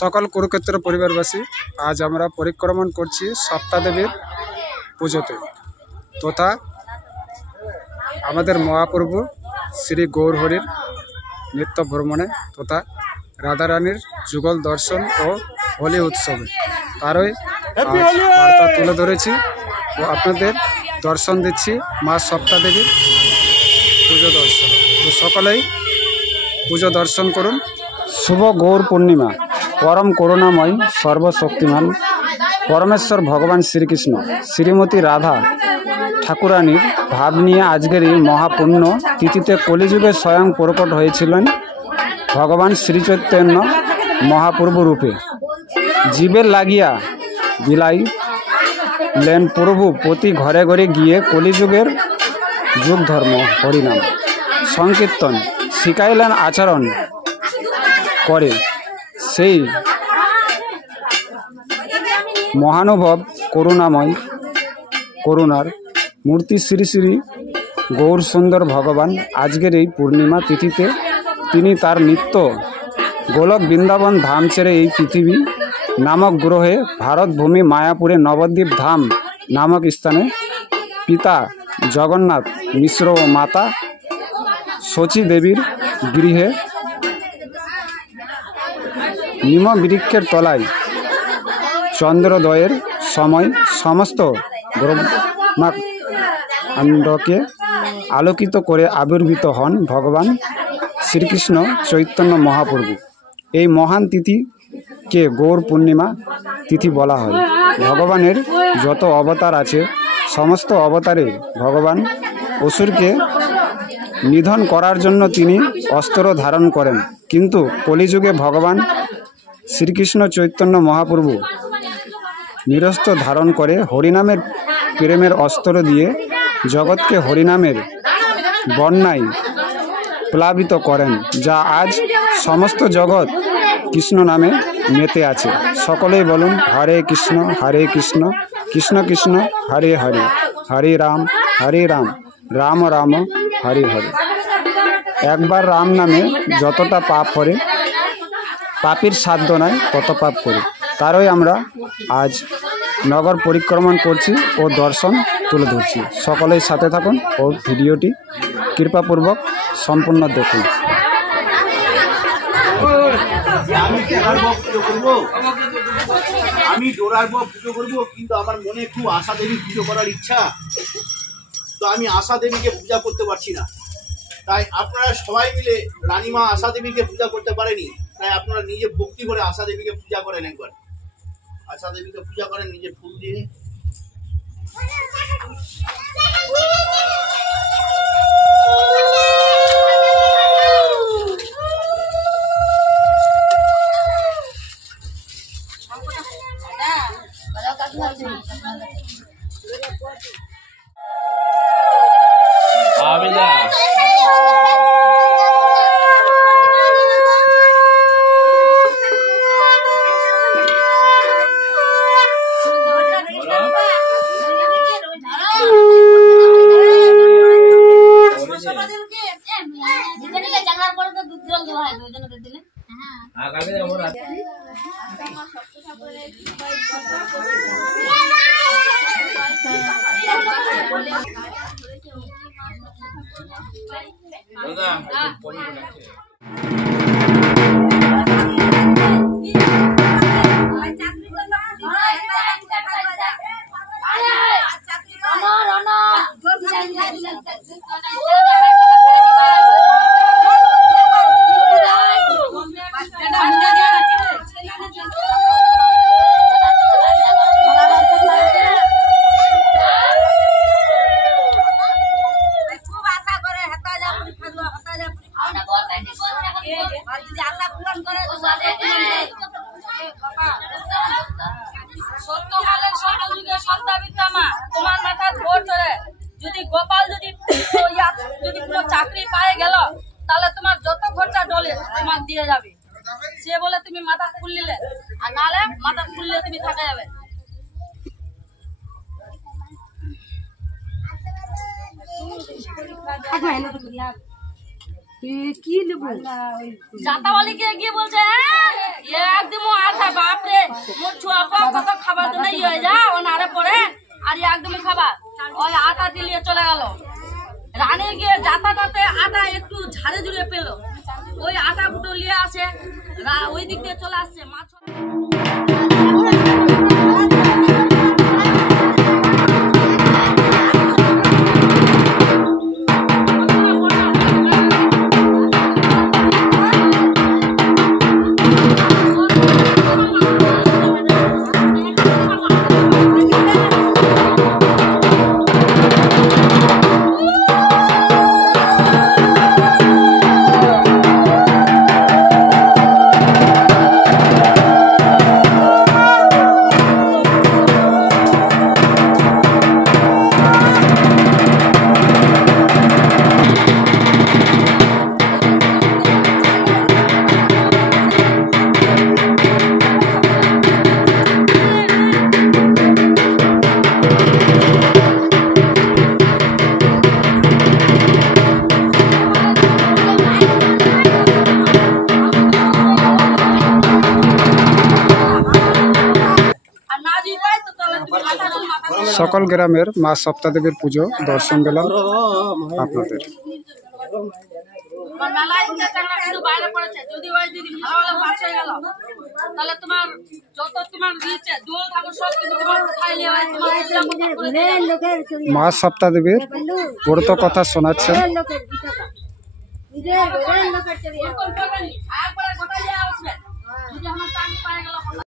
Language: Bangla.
সকল কুরুক্ষেত্র পরিবারবাসী, আজ আমরা পরিক্রমণ করছি সপ্তাদেবীর পুজোতে তথা আমাদের মহাপ্রভু শ্রী গৌরহরির নিত্য ভ্রমণে তথা রাধারানীর যুগল দর্শন ও হোলি উৎসবে তারই বার্তা তুলে ধরেছি ও আপনাদের দর্শন দিচ্ছি মা সপ্তাদেবীর পুজো দর্শন। তো সকলেই পুজো দর্শন করুন। শুভ গৌর পূর্ণিমা। পরম করুণাময় সর্বশক্তিমান পরমেশ্বর ভগবান শ্রীকৃষ্ণ শ্রীমতী রাধা ঠাকুরানীর ভাব নিয়ে আজকের এই মহাপুণ্য তিথিতে কলিযুগে স্বয়ং প্রকট হয়েছিলেন ভগবান শ্রীচৈতন্য মহাপ্রভু রূপে। জীবের লাগিয়া বিলাই লেন প্রভু প্রতি ঘরে ঘরে গিয়ে কলিযুগের যুগ ধর্ম হরিনাম সংকীর্তন শিখাইলেন আচরণ করে সেই মহানুভব করুণাময় করুণার মূর্তি শ্রী শ্রী গৌর সুন্দর ভগবান আজকের এই পূর্ণিমা তিথিতে তিনি তার নিত্য গোলক বৃন্দাবন ধাম ছেড়ে এই পৃথিবী নামক গ্রহে ভারতভূমি মায়াপুরে নবদ্বীপ ধাম নামক স্থানে পিতা জগন্নাথ মিশ্র ও মাতা শচী দেবীর গৃহে নিম বৃক্ষের তলায় চন্দ্রোদয়ের সময় সমস্ত ব্রহ্মাণ্ডকে আলোকিত করে আবির্ভূত হন ভগবান শ্রীকৃষ্ণ চৈতন্য মহাপ্রভু। এই মহান তিথিকে গৌর পূর্ণিমা তিথি বলা হয়। ভগবানের যত অবতার আছে সমস্ত অবতারে ভগবান অসুরকে নিধন করার জন্য তিনি অস্ত্র ধারণ করেন, কিন্তু কলিযুগে ভগবান শ্রীকৃষ্ণ চৈতন্য মহাপ্রভু নিরস্ত্র ধারণ করে হরিনামের প্রেমের অস্ত্র দিয়ে জগৎকে হরিনামের বন্যায় প্লাবিত করেন, যা আজ সমস্ত জগৎ কৃষ্ণ নামে মেতে আছে। সকলেই বলুন হরে কৃষ্ণ কৃষ্ণ কৃষ্ণ হরে হরে, হরে রাম রাম রাম হরে হরে। একবার রাম নামে যতটা পাপ করে পাপীর সাধ্য নয় তত পাপ করে। তারই আমরা আজ নগর পরিক্রমণ করছি ও দর্শন তুলে ধরছি। সকলেই সাথে থাকুন ও ভিডিওটি কৃপাপূর্বক সম্পূর্ণ দেখুন। আমি ডোরার পুজো করবো, কিন্তু আমার মনে খুব আশা দেবী পুজো করার ইচ্ছা, তো আমি আশা দেবীকে পূজা করতে পারছি না। তাই আপনারা সবাই মিলে রানীমা আশা দেবীকে পূজা করতে পারেনি, তাই আপনারা নিজে ভক্তি করে আশা দেবীকে পূজা করেন। একবার আশা দেবীকে পূজা করেন নিজে ফুল দিয়ে। তোমার মাথা ধর চলে যদি গোপাল যদি কোনো চাকরি পায়ে গেল তাহলে তোমার যত খরচা ডলে তোমার দিয়ে যাবে। সে বলে তুমি মাথা খুললে, আর নালে মাথা খুললে তুমি থাকা যাবে। কি নেবো? জাতাওয়ালিকে গিয়ে বলছে একদম আর মোর ছুয়া কত খাবার তো নাই হয়ে যা ও নারে পড়ে আর একদমই খাবার ওই আটা দিলিয়ে চলে গেল রানে গিয়ে যাতাটাতে আটা একটু ঝাড়ে ঝুড়ে পেল ওই আটা গুটো নিয়ে আসে ওই দিক দিয়ে চলে আসছে মাছ সকল গ্রামের মা সপ্তাদেবীর পুজো দর্শন দিলাম আপনাদের। মেলায় কিন্তু বাইরে পড়েছে যদি ওই দিদি ভালো ভালো বাস হয়ে গেল তাহলে তোমার যত তোমার দিয়েছে দোল ঠাকুর সব কিন্তু তোমার কোথায় নিয়ে হয় তোমার মা সপ্তাদেবীর ব্রত কথা শোনাচ্ছেন। যদি আমার চাকরি পায়ে গেল